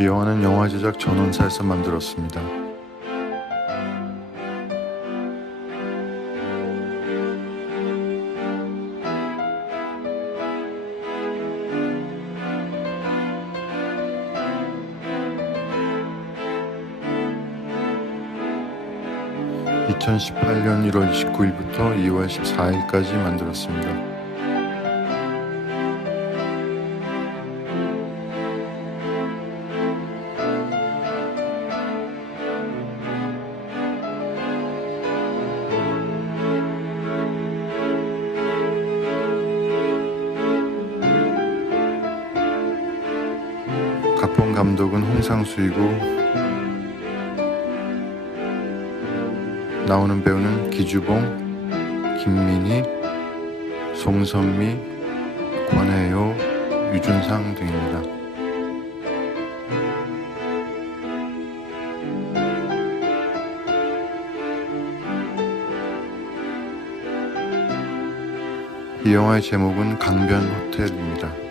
이 영화는 영화 제작 전원사에서 만들었습니다. (2018년 1월 29일부터 2월 14일까지) 만들었습니다. 각본 감독은 홍상수이고 나오는 배우는 기주봉, 김민희, 송선미, 권혜요, 유준상 등입니다. 이 영화의 제목은 강변 호텔입니다.